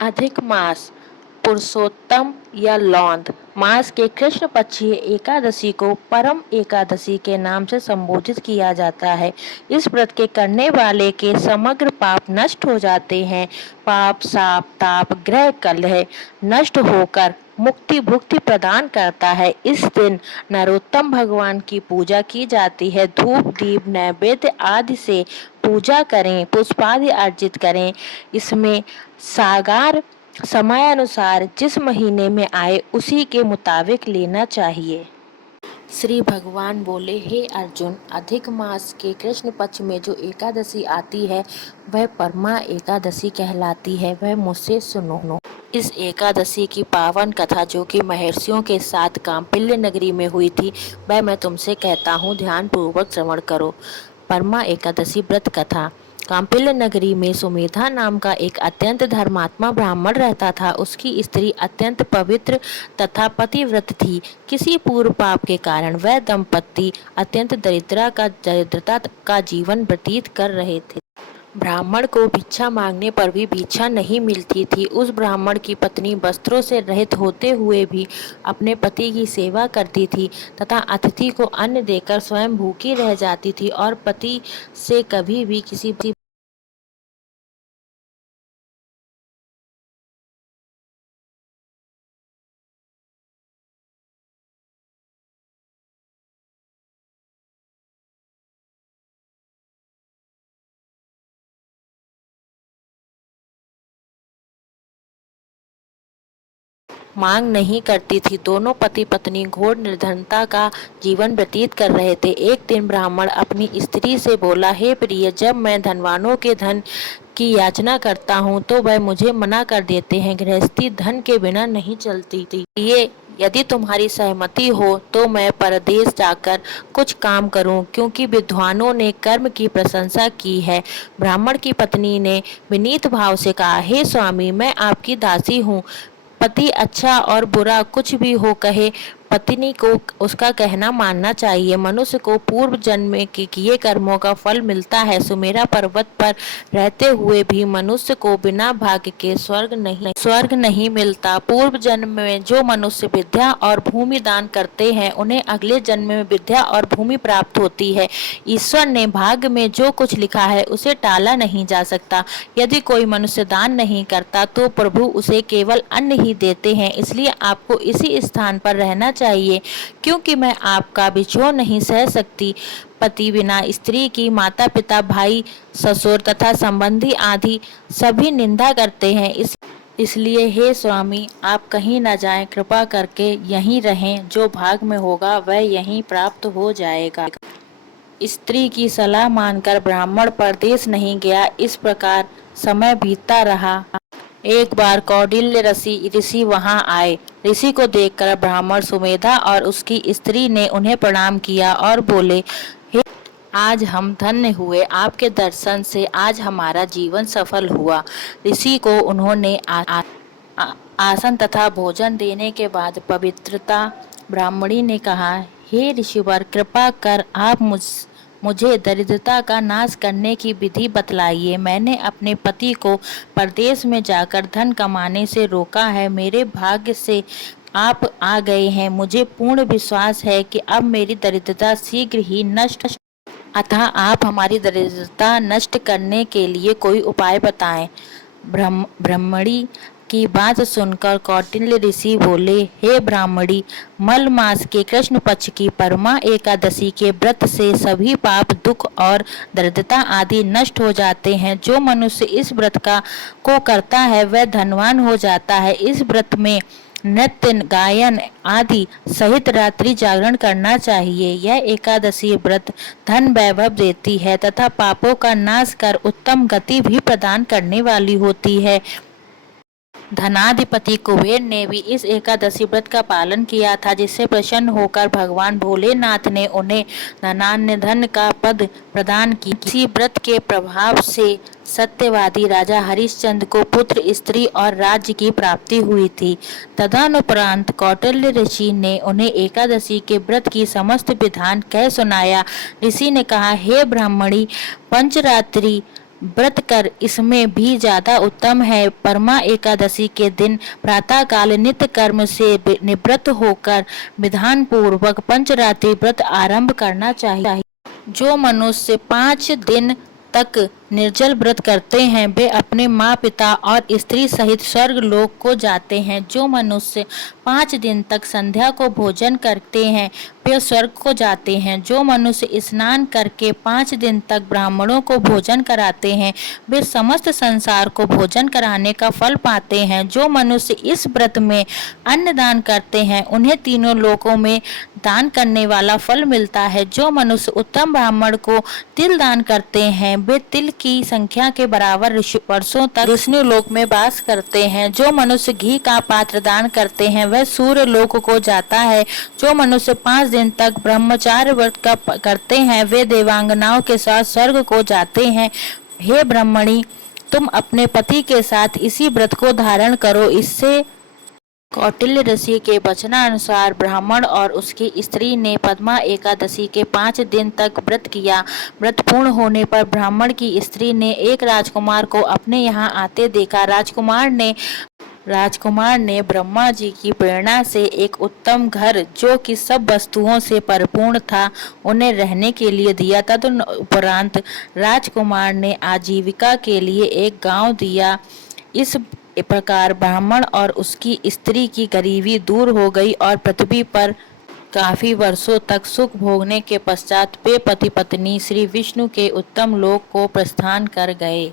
अधिक मास पुरुषोत्तम या लौंद मास के कृष्ण पक्षीय एकादशी को परम एकादशी के नाम से संबोधित किया जाता है। इस व्रत के करने वाले के समग्र पाप नष्ट हो जाते हैं। पाप, शाप, ताप, ग्रह, कलह नष्ट होकर मुक्ति भुक्ति प्रदान करता है। इस दिन नरोत्तम भगवान की पूजा की जाती है। धूप, दीप, नैवेद्य आदि से पूजा करें, पुष्पादि अर्जित करें। इसमें सागार समय अनुसार जिस महीने में आए उसी के मुताबिक लेना चाहिए। श्री भगवान बोले, हे अर्जुन, अधिक मास के कृष्ण पक्ष में जो एकादशी आती है वह परमा एकादशी कहलाती है। वह मुझसे सुनो। इस एकादशी की पावन कथा जो कि महर्षियों के साथ कांपिल्य नगरी में हुई थी वह मैं तुमसे कहता हूँ, ध्यान पूर्वक श्रवण करो। परमा एकादशी व्रत कथा। कांपिल्य नगरी में सुमेधा नाम का एक अत्यंत धर्मात्मा ब्राह्मण रहता था। उसकी स्त्री अत्यंत पवित्र तथा पतिव्रत थी। किसी पूर्व पाप के कारण वह दंपत्ति अत्यंत दरिद्रता का जीवन व्यतीत कर रहे थे। ब्राह्मण को भिक्षा मांगने पर भी भिक्षा नहीं मिलती थी। उस ब्राह्मण की पत्नी वस्त्रों से रहित होते हुए भी अपने पति की सेवा करती थी तथा अतिथि को अन्न देकर स्वयं भूखी रह जाती थी और पति से कभी भी किसी मांग नहीं करती थी। दोनों पति पत्नी घोर निर्धनता का जीवन व्यतीत कर रहे थे। एक दिन ब्राह्मण अपनी स्त्री से बोला, हे प्रिय, जब मैं धनवानों के धन की याचना करता हूँ तो वह मुझे मना कर देते हैं। गृहस्थी धन के बिना नहीं चलती थी। ये यदि तुम्हारी सहमति हो तो मैं परदेश जाकर कुछ काम करूं, क्योंकि विद्वानों ने कर्म की प्रशंसा की है। ब्राह्मण की पत्नी ने विनीत भाव से कहा, हे स्वामी, मैं आपकी दासी हूँ। पति अच्छा और बुरा कुछ भी हो कहे, पत्नी को उसका कहना मानना चाहिए। मनुष्य को पूर्व जन्म में किए कर्मों का फल मिलता है। सुमेरा पर्वत पर रहते हुए भी मनुष्य को बिना भाग्य के स्वर्ग नहीं मिलता। पूर्व जन्म में जो मनुष्य विद्या और भूमि दान करते हैं उन्हें अगले जन्म में विद्या और भूमि प्राप्त होती है। ईश्वर ने भाग्य में जो कुछ लिखा है उसे टाला नहीं जा सकता। यदि कोई मनुष्य दान नहीं करता तो प्रभु उसे केवल अन्न ही देते हैं। इसलिए आपको इसी स्थान पर रहना चाहिए, क्योंकि मैं आपका बिछोह नहीं सह सकती। पति बिना स्त्री की माता पिता भाई ससुर तथा संबंधी आदि सभी निंदा करते हैं। इसलिए हे स्वामी, आप कहीं न जाएं, कृपा करके यहीं रहें। जो भाग में होगा वह यहीं प्राप्त हो जाएगा। स्त्री की सलाह मानकर ब्राह्मण परदेश नहीं गया। इस प्रकार समय बीतता रहा। एक बार कौटिल्य ऋषि वहां आए। ऋषि को देखकर ब्राह्मण सुमेधा और उसकी स्त्री ने उन्हें प्रणाम किया और बोले, हे, आज हम धन्य हुए। आपके दर्शन से आज हमारा जीवन सफल हुआ। ऋषि को उन्होंने आसन तथा भोजन देने के बाद पवित्रता ब्राह्मणी ने कहा, हे ऋषिवर, कृपा कर आप मुझे दरिद्रता का नाश करने की विधि बतलाइए। मैंने अपने पति को परदेश में जाकर धन कमाने से रोका है। मेरे भाग्य से आप आ गए हैं। मुझे पूर्ण विश्वास है कि अब मेरी दरिद्रता शीघ्र ही नष्ट। अतः आप हमारी दरिद्रता नष्ट करने के लिए कोई उपाय बताएं। ब्राह्मणी की बात सुनकर कौटिल्य ऋषि बोले, हे ब्राह्मणी, मल मास के कृष्ण पक्ष की परमा एकादशी के व्रत से सभी पाप, दुख और दरिद्रता आदि नष्ट हो जाते हैं। जो मनुष्य इस व्रत को करता है वह धनवान हो जाता है। इस व्रत में नृत्य, गायन आदि सहित रात्रि जागरण करना चाहिए। यह एकादशी व्रत धन वैभव देती है तथा पापों का नाश कर उत्तम गति भी प्रदान करने वाली होती है। धनाधिपति कुबेर ने भी इस एकादशी व्रत का पालन किया था, जिससे प्रसन्न होकर भगवान भोलेनाथ ने उन्हें धनान्य धन का पद प्रदान की। इसी व्रत के प्रभाव से सत्यवादी राजा हरिश्चंद्र को पुत्र, स्त्री और राज्य की प्राप्ति हुई थी। तदनुपरांत कौटिल्य ऋषि ने उन्हें एकादशी के व्रत की समस्त विधान कह सुनाया। ऋषि ने कहा, हे ब्राह्मणी, पंचरात्रि व्रत कर इसमें भी ज्यादा उत्तम है। परमा एकादशी के दिन प्रातः काल नित्य कर्म से निवृत्त होकर विधान पूर्वक पंचरात्रि व्रत आरंभ करना चाहिए। जो मनुष्य 5 दिन तक निर्जल व्रत करते हैं वे अपने माँ पिता और स्त्री सहित स्वर्ग लोक को जाते हैं। जो मनुष्य 5 दिन तक संध्या को भोजन करते हैं वे स्वर्ग को जाते हैं। जो मनुष्य स्नान करके 5 दिन तक ब्राह्मणों को भोजन कराते हैं वे समस्त संसार को भोजन कराने का फल पाते हैं। जो मनुष्य इस व्रत में अन्न दान करते हैं उन्हें तीनों लोकों में दान करने वाला फल मिलता है। जो मनुष्य उत्तम ब्राह्मण को तिल दान करते हैं वे तिल की संख्या के बराबर वर्षों तक विष्णु लोक में वास करते हैं। जो मनुष्य घी का पात्र दान करते हैं वह सूर्य लोक को जाता है। जो मनुष्य 5 दिन तक ब्रह्मचार्य व्रत का करते हैं वे देवांगनाओं के साथ स्वर्ग को जाते हैं। हे ब्रह्मणी, तुम अपने पति के साथ इसी व्रत को धारण करो। इससे कौटिल्य ऋषि के वचनानुसार ब्राह्मण और उसकी स्त्री ने पद्मा एकादशी के 5 दिन तक व्रत किया। व्रत पूर्ण होने पर ब्राह्मण की स्त्री ने एक राजकुमार को अपने यहाँ आते देखा। राजकुमार ने ब्रह्मा जी की प्रेरणा से एक उत्तम घर जो कि सब वस्तुओं से परिपूर्ण था उन्हें रहने के लिए दिया। तदुपरांत राजकुमार ने आजीविका के लिए एक गांव दिया। इस प्रकार ब्राह्मण और उसकी स्त्री की गरीबी दूर हो गई और पृथ्वी पर काफी वर्षों तक सुख भोगने के पश्चात वे पति पत्नी श्री विष्णु के उत्तम लोक को प्रस्थान कर गए।